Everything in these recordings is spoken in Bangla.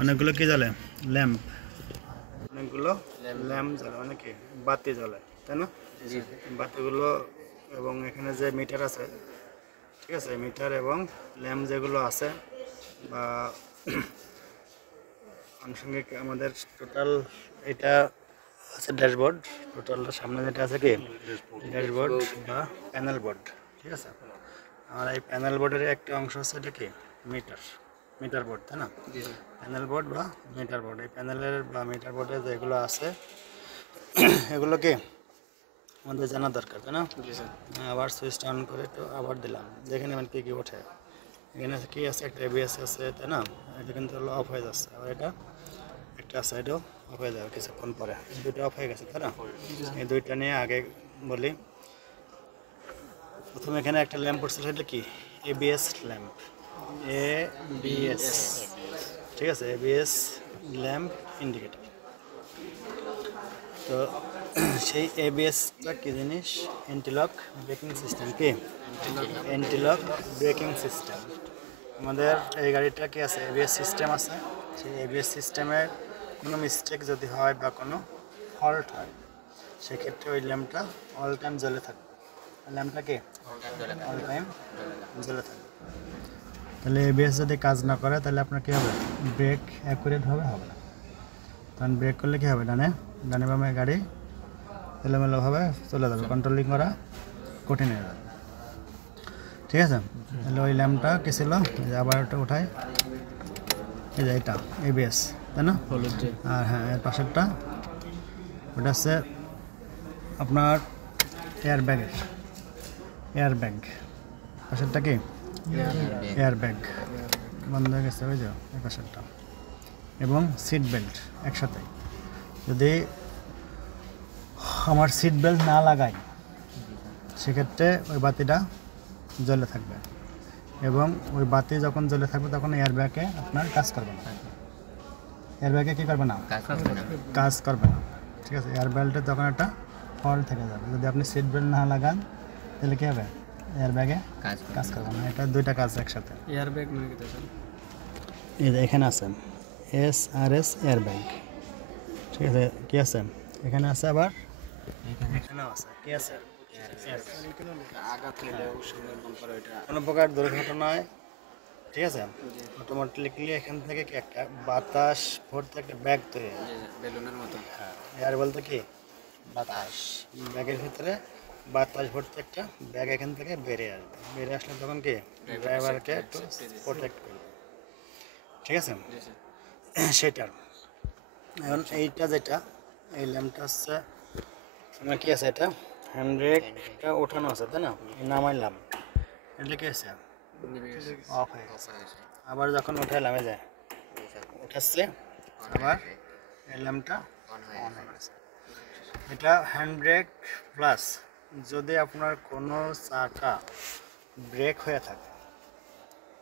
অনেকগুলো কি জ্বলে ল্যাম্প, অনেকগুলো ল্যাম্প জ্বলে, মানে কি বাতি জ্বলে, তাই না? বাতিগুলো এবং এখানে যে মিটার আছে, ঠিক আছে, মিটার এবং ল্যাম্প যেগুলো আছে বা আনুষঙ্গিক আমাদের টোটাল এটা আছে ড্যাশবোর্ড। টোটাল সামনে যেটা আছে কি ড্যাশবোর্ড বা প্যানেল বোর্ড, ঠিক আছে। আর এই প্যানেল বোর্ডের একটা অংশ আছে এটা কি মিটার বোর্ড, তাই না? প্যানেল বোর্ড বা মিটার বোর্ড, এই প্যানেলের বা মিটার বোর্ডে যেগুলো আছে এগুলো কি আমাদের জানা দরকার, তাই না? আবার সুইচটা অন করে একটু আবার দিলাম, দেখে নেবেন কী কী ওঠে। এখানে কি আছে, একটা এবিএস আছে, তাই না? এটা কিন্তু অফ হয়ে যাচ্ছে, আবার এটা একটা সাইডও অফ হয়ে যাবে কিছুক্ষণ পরে, দুটো অফ হয়ে গেছে, তাই না? এই দুইটা নিয়ে আগে বলি। প্রথমে এখানে একটা ল্যাম্প পড়ছিল, সেটা কি এবিএস ল্যাম্প, এবিএস, ঠিক আছে, এবিএস ল্যাম্প ইন্ডিকেটর। তো সেই এবিএসটা কি জিনিস? Anti-lock braking system. কি অ্যান্টিলক ব্রেকিং সিস্টেম? আমাদের এই গাড়িটা কি আছে, এবিএস সিস্টেম আছে। সেই এবিএস সিস্টেমের কোনো মিস্টেক যদি হয় বা কোনো ফল্ট হয়, সেক্ষেত্রে ওই ল্যাম্পটা অল টাইম জ্বলে থাকবে। ল্যাম্পটা কি অল টাইম জ্বলে থাকবে। তাহলে এবিএস যদি কাজ না করে তাহলে আপনার কী হবে? ব্রেক অ্যাকুরেট হবে না। তখন ব্রেক করলে কী হবে? ডানে বামে গাড়ি এলোমেলোভাবে চলে যাবে, কন্ট্রোলিং করা কঠিন হয়ে যাবে, ঠিক আছে। তাহলে ওই ল্যাম্পটা কী ছিল, আবার ওটা উঠায়, এই যে এটা এবিএস, তাই না? আর হ্যাঁ, এর পাশেরটা ওটা হচ্ছে আপনার এয়ারব্যাগ। পাশেরটা কি এয়ারব্যাগ, বন্ধ হয়ে গেছে, ওই যে এই পাশেরটা। এবং সিট বেল্ট একসাথে। যদি আমার সিট বেল্ট না লাগাই, সেক্ষেত্রে ওই বাতিটা জ্বলে থাকবে, এবং ওই বাতি যখন জ্বলে থাকবে তখন এয়ারব্যাগে আপনার কাজ করবে না। এয়ারব্যাগে কী করবে না? কাজ করবে না, ঠিক আছে। এয়ার বেল্টে তখন একটা ফল্ট থেকে যাবে। যদি আপনি সিট বেল্ট না লাগান তাহলে কী হবে? এয়ারব্যাগে কাজ করবে না। এটা দুইটা কাজ একসাথে। এয়ারব্যাগ এই যে এখানে আছে SRS এয়ারব্যাগ, ঠিক আছে। কি আছে এখানে? আছে, আবার এখানেও আছে। কি আছে? কোনো প্রকার দুর্ঘটনায়, ঠিক আছে, অটোমেটিক্যালি এখান থেকে কি একটা বাতাস ভর্তি একটা ব্যাগ তৈরি হয়, বেলুনের মতো। হ্যাঁ, এয়ার বলতে কি বাতাস, ব্যাগের ভিতরে বাতাস ভর্তি একটা ব্যাগ এখান থেকে বেরিয়ে আসবে। বেরিয়ে আসলে তখন কি ড্রাইভারকে একটু প্রোটেক্ট করবে, ঠিক আছে। সেটার এখন এইটা যেটা এই ল্যাম্পটা হচ্ছে আমার কি আছে, এটা হ্যান্ডব্রেকটা ওঠানো আছে, তাই না? নামাইলাম, এটা কি আছে অফ হয়ে গেছে। আবার যখন উঠাইলাম, এই যে উঠাচ্ছে, আবার এই ল্যাম্পটা অন হয়ে গেছে। এটা হ্যান্ডব্রেক প্লাস যদি আপনার কোনো চাকা ব্রেক হয়ে থাকে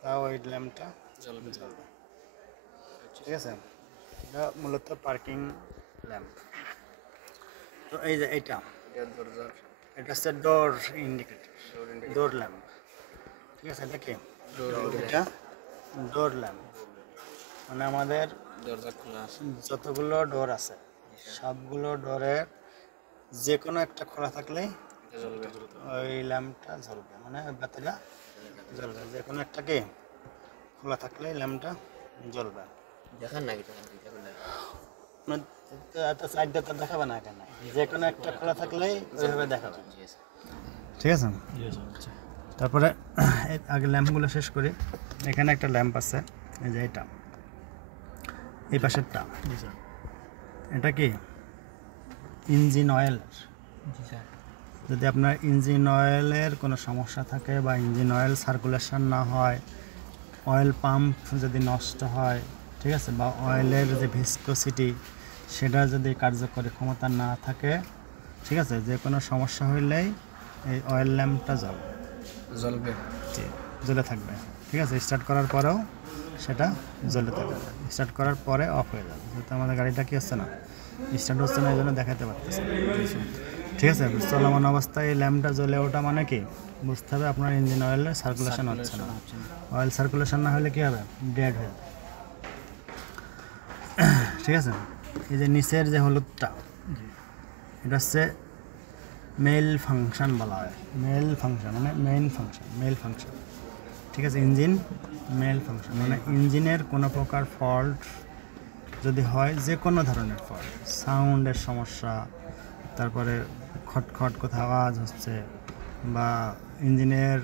তাও ওই ল্যাম্পটা জ্বলবে, ঠিক আছে। এটা মূলত পার্কিং ল্যাম্প। তো এই যে এটা হচ্ছে ডোর ইন্ডিকেটর, ডোর ল্যাম্প, ঠিক আছে। এটা কি এটা ডোর ল্যাম্প, মানে আমাদের যতগুলো ডোর আছে সবগুলো ডোরের যে কোনো একটা খোলা থাকলেই ওই ল্যাম্পটা জ্বলবে, মানে ওই বাতিটা জ্বলবে। যে কোনো একটা কি খোলা থাকলেই ল্যাম্পটা জ্বলবে। দেখেন নাকি সাইডটা তো দেখাবে না, এখানে যে কোনো একটা খোলা থাকলেই ওইভাবে দেখাবে, ঠিক আছে। তারপরে আগে ল্যাম্পগুলো শেষ করি। এখানে একটা ল্যাম্প আছে, এই যে এটা, এই পাশেরটা, এটা কি ইঞ্জিন অয়েল। যদি আপনার ইঞ্জিন অয়েলের কোনো সমস্যা থাকে বা ইঞ্জিন অয়েল সার্কুলেশন না হয়, অয়েল পাম্প যদি নষ্ট হয়, ঠিক আছে, বা অয়েলের যে ভিসকোসিটি সেটা যদি কার্যকরী ক্ষমতা না থাকে, ঠিক আছে, যে কোনো সমস্যা হইলেই এই অয়েল ল্যাম্পটা জ্বলে থাকবে, ঠিক আছে। স্টার্ট করার পরেও সেটা জ্বলে থাকবে, স্টার্ট করার পরে অফ হয়ে যাবে। যেহেতু আমাদের গাড়িটা কি হচ্ছে না, স্টার্ট হচ্ছে না, এই জন্য দেখাতে পারতেছে, ঠিক আছে। চলমান অবস্থায় এই ল্যাম্পটা জ্বলে ওঠা মানে কি বুঝতে হবে আপনার ইঞ্জিন অয়েলের সার্কুলেশন হচ্ছে না। অয়েল সার্কুলেশন না হলে কী হবে? ডেড হয়ে যাবে, ঠিক আছে, এই যে নিচের যে হলুদটা এটা হচ্ছে মেল ফাংশন বলা হয়। মেল ফাংশন মানে মেইন ফাংশন, মেল ফাংশন। ঠিক আছে, ইঞ্জিন মেল ফাংশন মানে ইঞ্জিনের কোনো প্রকার ফল্ট যদি হয়, যে কোনো ধরনের ফল্ট, সাউন্ডের সমস্যা, তারপরে খটখট কোথাও আওয়াজ হচ্ছে, বা ইঞ্জিনের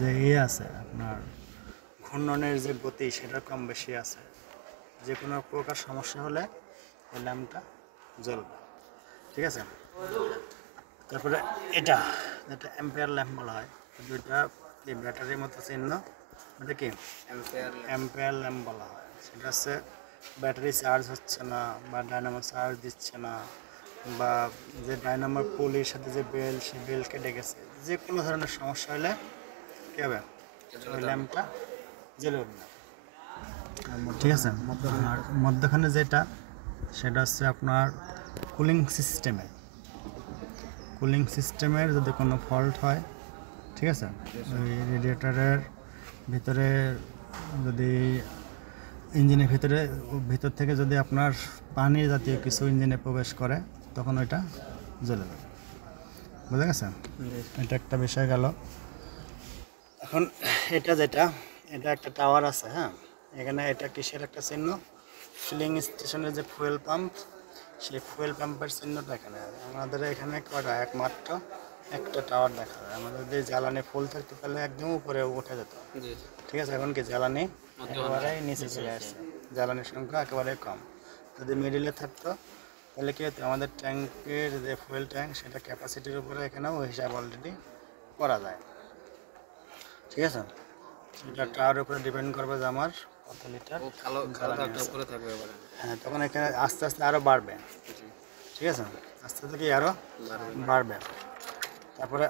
যে আছে আপনার ঘূর্ণনের যে গতি সেটা কম বেশি আছে, যে কোনো প্রকার সমস্যা হলে এই ল্যাম্পটা জ্বলবে। ঠিক আছে, তারপরে এটা যেটা অ্যাম্পিয়ার ল্যাম্প বলা হয়, দুইটা ব্যাটারির মতো চিহ্ন, এটা কি অ্যাম্পিয়ার ল্যাম্প বলা হয়। সেটা হচ্ছে ব্যাটারি চার্জ হচ্ছে না বা ডায়নামো চার্জ দিচ্ছে না, বা যে ডায়নামোর পুলির সাথে যে বেল, সেই বেল কেটে গেছে, যে কোনো ধরনের সমস্যা হলে কী হবে, ওই ল্যাম্পটা জ্বলে উঠবে। ঠিক আছে, আর মধ্যখানে যেটা সেটা হচ্ছে আপনার কুলিং সিস্টেমের যদি কোনো ফল্ট হয়, ঠিক আছে, ওই রেডিয়েটরের ভিতরে যদি ইঞ্জিনের ভিতর থেকে যদি আপনার পানি জাতীয় কিছু ইঞ্জিনে প্রবেশ করে, তখন ওইটা জ্বলে যাবে। বুঝা গেছে? এটা একটা বিষয় গেল। এখন এটা এটা একটা টাওয়ার আছে, হ্যাঁ, এখানে এটা কিসের একটা চিহ্ন, ফিলিং স্টেশনের যে ফুয়েল পাম্প, সেই ফুয়েল পাম্পের চিহ্নটা এখানে। আমাদের এখানে কটা, একমাত্র একটা টাওয়ার দেখা যায়। আমাদের যদি জ্বালানি ফুল থাকতো তাহলে একদম উপরে উঠে যেত। ঠিক আছে, এখন কি জ্বালানি একেবারেই নিচে চলে আসছে, জ্বালানির সংখ্যা একেবারে কম। যদি মিডিলে থাকতো তাহলে কি হতো, আমাদের ট্যাঙ্কের যে ফুয়েল ট্যাঙ্ক সেটা ক্যাপাসিটির উপরে এখানেও হিসাব অলরেডি করা যায়। ঠিক আছে, এটা টাওয়ারের উপরে ডিপেন্ড করবে যে আমার কত লিটার জ্বালানি আছে। হ্যাঁ, তখন এখানে আস্তে আস্তে আরও বাড়বে। ঠিক আছে, আস্তে আস্তে কি আরও বাড়বে। তারপরে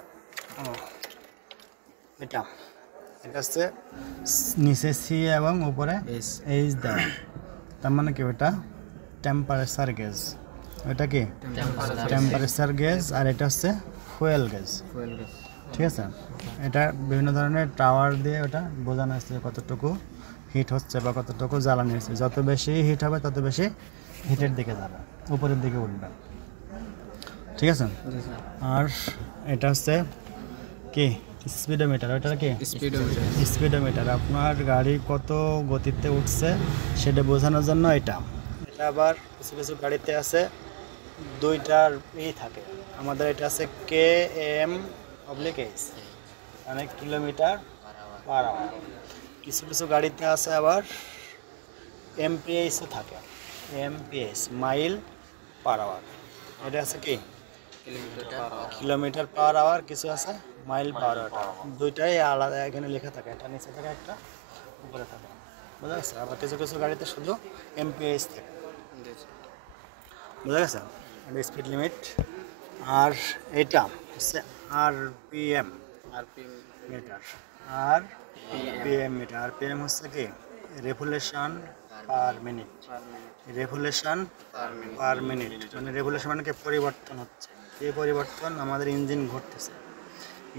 এটা হচ্ছে নিচে সি এবং উপরে এইচ দেওয়া, তার মানে কি ওটা টেম্পারেচার গেজ। ওটা কি টেম্পারেচার গেজ, আর এটা হচ্ছে ফুয়েল গেজ। ঠিক আছে, এটা বিভিন্ন ধরনের টাওয়ার দিয়ে ওটা বোঝানো হচ্ছে কতটুকু হিট হচ্ছে বা কতটুকু জ্বালানি হচ্ছে। যত বেশি হিট হবে তত বেশি হিটের দিকে যাবে, উপরের দিকে উঠবে। ঠিক আছে, আর এটা হচ্ছে কি স্পিডোমিটার। ওটা কি স্পিডোমিটার, আপনার গাড়ি কত গতিতে উঠছে সেটা বোঝানোর জন্য এটা। আবার কিছু কিছু গাড়িতে আছে দুইটার থাকে, আমাদের এটা আছে km/h, মানে কিলোমিটার পার আওয়ার। কিছু কিছু গাড়িতে আছে আবার mph থাকে, mph মাইল পার আওয়ার। এটা আছে কি কিলোমিটার পার আওয়ার, কিছু আছে মাইল পার আওয়ার। দুইটাই আলাদা এখানে লেখা থাকে, একটা নিচে থাকে একটা উপরে থাকে। বুঝা গেছে? আবার কিছু কিছু গাড়িতে শুধু mph থাকে। বুঝা গেছে? Speed limit. আর এটা হচ্ছে rpm metre. rpm metre, rpm হচ্ছে কি revolution per minute. Revolution per minute মানে রেভলিউশন মানে কি পরিবর্তন হচ্ছে। এই পরিবর্তন আমাদের ইঞ্জিন ঘটতেছে,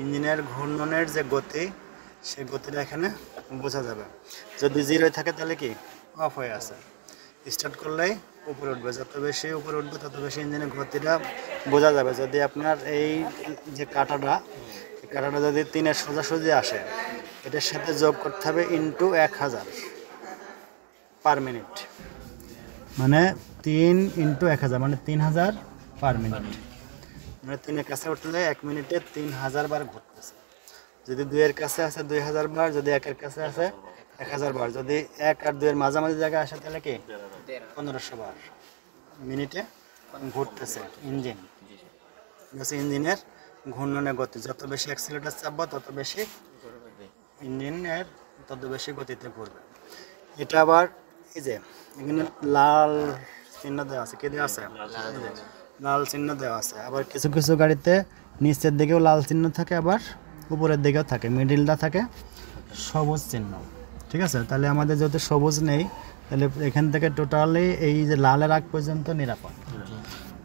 ইঞ্জিনের ঘূর্ণনের যে গতি, সেই গতিটা এখানে বোঝা যাবে। যদি জিরোয় থাকে তাহলে কি অফ হয়ে আছে, স্টার্ট করলেই উপরে উঠবে। যত বেশি উপরে উঠবে তত বেশি ইঞ্জিনের গতিটা বোঝা যাবে। যদি আপনার এই যে কাঁটাটা, এই কাঁটাটা যদি 3-এর সোজাসুজি আসে, এটার সাথে যোগ করতে হবে ইন্টু 1000 পার মিনিট, মানে 3 × 1000 মানে 3000 পার মিনিট। মানে 3-এর কাছে উঠলে 1 মিনিটে 3000 বার ঘুরতেছে। যদি 2-এর কাছে আছে 2000 বার, যদি 1-এর কাছে আছে 1000 বার, যদি 1 আর 2-এর মাঝামাঝি জায়গায় আসে তাহলে কি 1500 বার মিনিটে ঘুরতেছে ইঞ্জিন। ইঞ্জিনের ঘূর্ণনের গতি, যত বেশি অ্যাক্সিলারেটর চাপবো তত বেশি ইঞ্জিনের তত বেশি গতিতে ঘুরবে। এটা আবার এই যে এখানে লাল চিহ্ন দেওয়া আছে, কে দেওয়া আছে? লাল চিহ্ন দেওয়া আছে। আবার কিছু কিছু গাড়িতে নিচের দিকেও লাল চিহ্ন থাকে, আবার উপরের দিকেও থাকে, মিডিলটা থাকে সবুজ চিহ্ন। ঠিক আছে, তাহলে আমাদের যদি সবুজ নেই তাহলে এখান থেকে টোটালি এই যে লালের আগ পর্যন্ত নিরাপদ।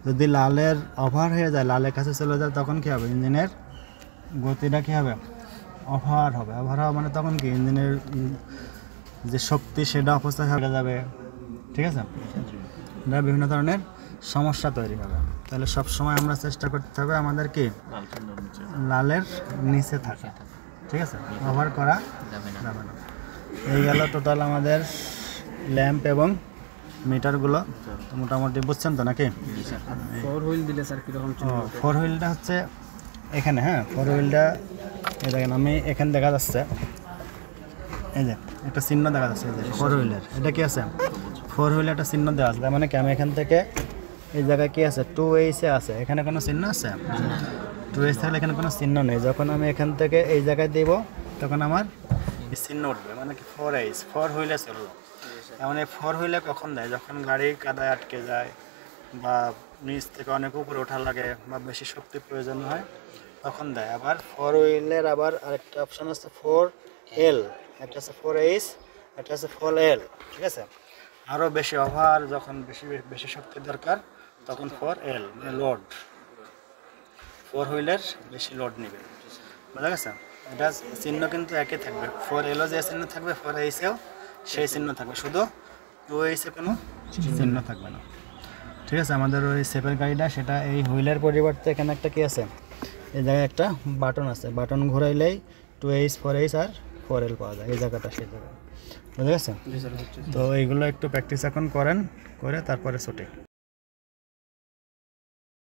যদি লালের ওভার হয়ে যায়, লালের কাছে চলে যায়, তখন কী হবে, ইঞ্জিনের গতিটা কী হবে, ওভার হবে। ওভার হওয়া মানে তখন কি ইঞ্জিনের যে শক্তি সেটা অপচয় হয়ে যাবে। ঠিক আছে, এটা বিভিন্ন ধরনের সমস্যা তৈরি হবে। তাহলে সব সময় আমরা চেষ্টা করতে হবে আমাদের কি লালের নিচে থাকা, ঠিক আছে, ওভার করা যাবে না। এই গেল টোটাল আমাদের ল্যাম্প এবং মিটারগুলো। তো মোটামুটি বুঝছেন তো নাকি? ফোর হুইল দিলে স্যার কীরকম? ফোর হুইলটা হচ্ছে এখানে, হ্যাঁ ফোর হুইলটা এই দেখেন আমি এখানে দেখা যাচ্ছে এই যে একটা চিহ্ন দেখা যাচ্ছে, এই যে ফোর হুইলের এটা কি আছে, ফোর হুইলে একটা চিহ্ন দেওয়া আছে। তার মানে কি আমি এখান থেকে এই জায়গায় কি আছে 2H আছে, এখানে কোনো চিহ্ন আছে? 2H থাকলে এখানে কোনো চিহ্ন নেই। যখন আমি এখান থেকে এই জায়গায় দিব তখন আমার এই চিহ্ন উঠবে, মানে কি 4H, ফোর হুইলে চললো। এমন এই ফোর হুইলে কখন দেয়? যখন গাড়ি কাদায় আটকে যায় বা নিচ থেকে অনেক উপরে ওঠা লাগে বা বেশি শক্তির প্রয়োজন হয় তখন দেয়। আবার ফোর হুইলের আবার আরেকটা অপশান আছে 4L, একটা আছে 4H, একটা আছে 4L, ঠিক আছে। আরও বেশি ওভার যখন বেশি বেশি শক্তির দরকার তখন 4L, মানে লোড, ফোর হুইলের বেশি লোড নেবে, বোঝা গেছে? এটা চিহ্ন কিন্তু একই থাকবে, 4Lও যে চিহ্ন থাকবে 4Hও সেই চিহ্ন থাকবে, শুধু 2H কোনো চিহ্ন থাকবে না, ঠিক আছে। আমাদের ওই সেপের গাড়িটা সেটা এই হুইলের পরিবর্তে এখানে একটা কি আছে, এই জায়গায় একটা বাটন আছে, বাটন ঘোরাইলেই 2H 4H আর 4L পাওয়া যায়, এই জায়গাটা সেই জায়গায়, বুঝা গেছে? তো এইগুলো একটু প্র্যাকটিস এখন করেন, করে তারপরে ছুটি।